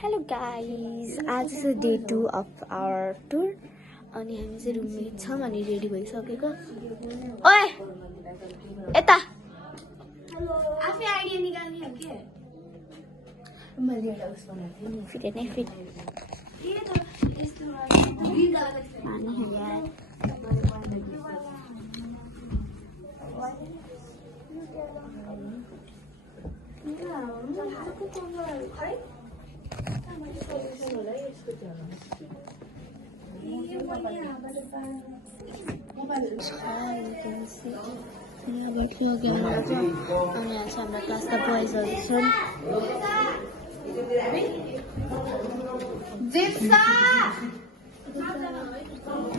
Hello guys, आज चाहिँ day 2 of our tour अनि हामी चाहिँ रुममेट छौँ अनि रेडी भइसकेको। ओए यता आफै आइडिया निकाल्ने हो के मैले एउटा उस बनाएको थिएँ नि फिट नै फिट के त यस्तो ग्रीन कलरको थियो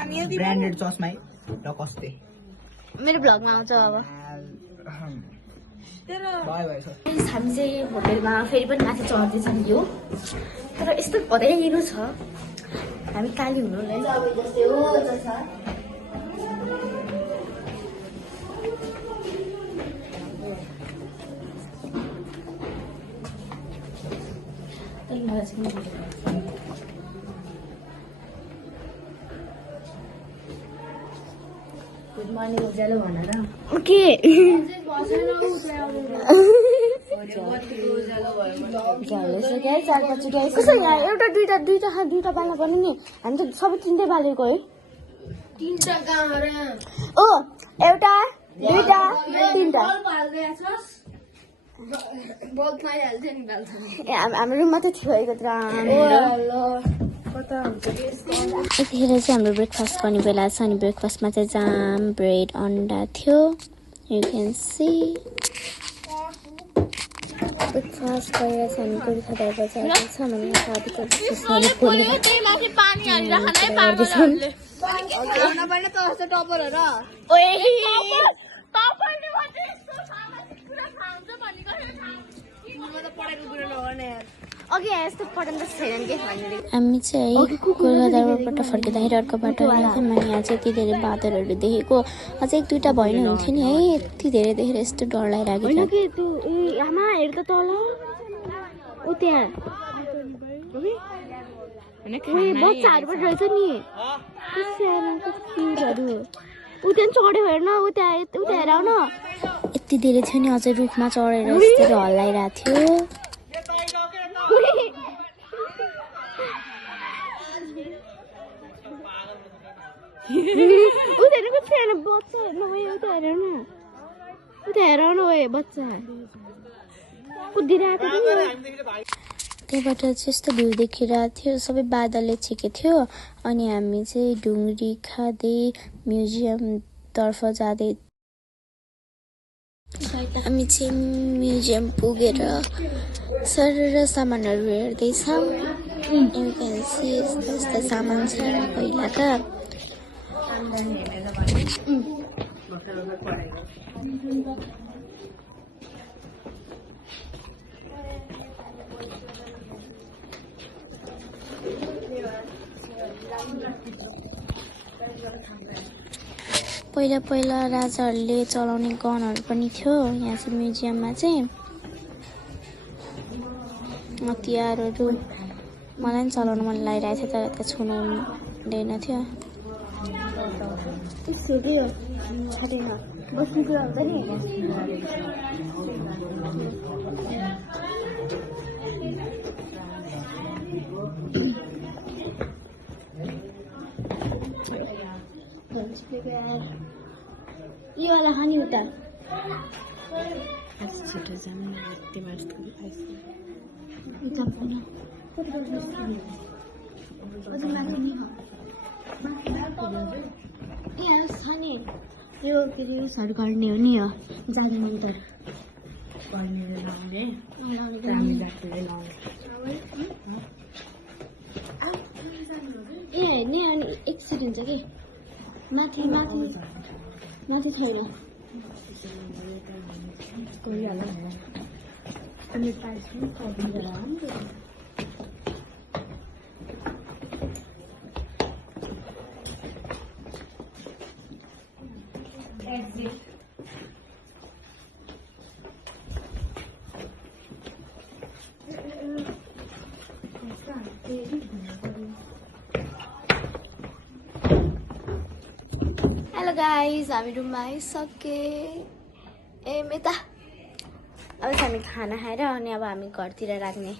अनि यार ब्रान्डेड चस्मा है र कस्तै मेरो भ्लगमा आउँछ अब हामी चाहिँ होटेलमा फेरि पनि माथि चढ्दैछौँ यो तर यस्तो भदैरो छ हामी काली हुनु रहेछ अब जस्तै हो जस्तो गुड मर्निङ उज्यालो भनेर के कसो यहाँ एउटा दुईटा बाल्न पर्ने नि हामी त सबै तिनटै बालेको है ओ एउटा दुईटा तिनटा हाम्रो रुममा त थियो यतिखेर चाहिँ हाम्रो ब्रेकफास्ट गर्ने बेला छ अनि ब्रेकफास्टमा चाहिँ जाम ब्रेड अन्डा थियो यु क्यान सी ब्रेकफास्ट गरिरहेको छ हामी गोर्खा दाइ बजाएको छ भने साथीको हामी चाहिँ गोर्खादाबाट फर्किँदाखेरि अर्को बाटो थियौँ अनि यहाँ चाहिँ यति धेरै बादलहरू देखेको अझै एक दुईवटा भयो नि हुन्थ्यो नि है यति धेरै देखेर यस्तो डर लागिरहेको बच्चाहरू पनि रहेछ नि चढ्यो हेर्न उता हेर न यति धेरै थियो नि अझै रुखमा चढेर यस्तो हल्लाइरहेको थियो त्यहाँबाट यस्तो भ्यू देखिरहेको थियो सबै बादलले छेकेको थियो अनि हामी चाहिँ ढुङ्ग्री खाँदै म्युजियमतर्फ जाँदै हामी चाहिँ म्युजियम पुगेर सरर सामानहरू हेर्दैछौँ यस्तो सामान छ पहिला त पहिला राजाहरूले चलाउने गनहरू पनि थियो यहाँ चाहिँ म्युजियममा चाहिँ हतियारहरू मलाई पनि चलाउनु मन लागिरहेको थियो तर त्यहाँ छुनु हुँदैन थियो बस्ने कुरा हुन्छ नि यो वाला खाने उता छिटो जानु खाने यो के अरे उसहरू गर्ने हो नि जाँदैन उता ए नि अनि एक्सिडेन्ट हुन्छ कि माथि छैन हेलो गाइज, हामी रुममा आइसके। ए मेता अब चाहिँ हामी खाना खाएर अनि अब हामी घरतिर राख्ने।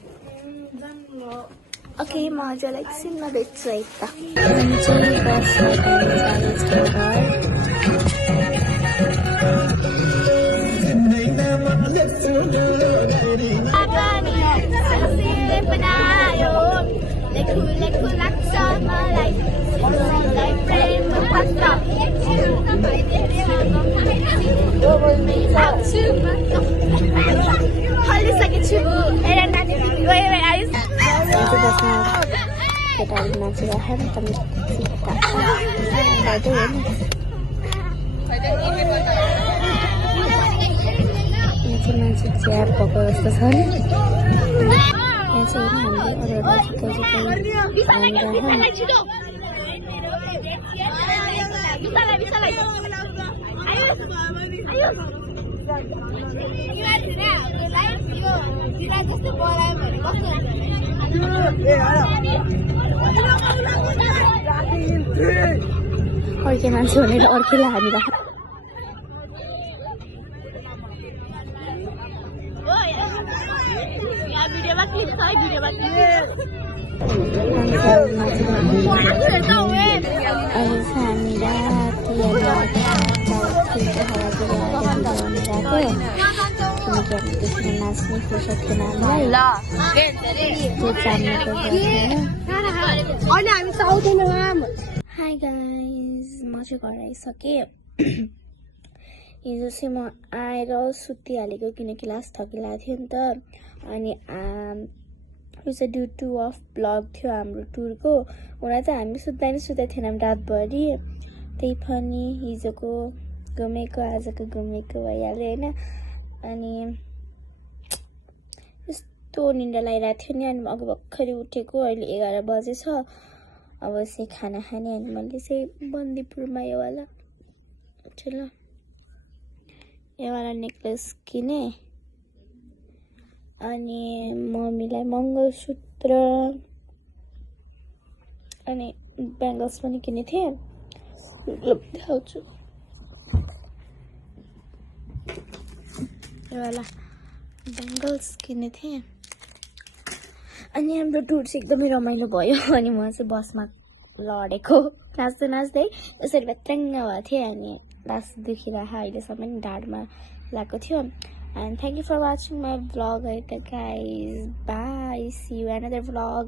ओके, म अझ एकछिनमा भेट्छु है त। हामी चाहिँ बसमा जाँदैछौँ घर। केटाहरू नाचिरहेको छ मान्छे चिया पकाएको जस्तो छ नि। यहाँ चाहिँ हामीले अर्कै मान्छे भनेर अर्कैलाई हामीलाई नाच्ने फुर्सद थिएन हामीलाई। हाई गाइज, म चाहिँ घर आइसकेँ। हिजो चाहिँ म आएर सुतिहालेको किनकि क्लास थकिरहेको थियो नि त। अनि it's a due to of blog थियो हाम्रो टुरको। हुन त हामी सुत्दै थिएनौँ रातभरि, त्यही पनि हिजोको घुमेको आजको घुमेको भइहाल्यो होइन। अनि यस्तो निन्द्रा लागिरहेको थियो नि। अनि अब भर्खरै उठेको, अहिले 11 बजेछ। अब चाहिँ खाना खाने। अनि मैले चाहिँ बन्दीपुरमा योवाला नेक्लेस किने। अनि मम्मीलाई मङ्गलसूत्र अनि ब्याङ्गल्स पनि किनेको थिएँ। देखाउँछु, योवाला ब्याङ्गल्स किनेको थिएँ। अनि हाम्रो टुर चाहिँ एकदमै रमाइलो भयो। अनि म चाहिँ बसमा लडेको नाच्दै नाच्दै यसरी भ्यात्राङ्ग भएको थिएँ। अनि लास दुखिरहेको अहिलेसम्म ढाडमा लागेको थियो। And thank you for watching my vlog guys. Bye, see you another vlog.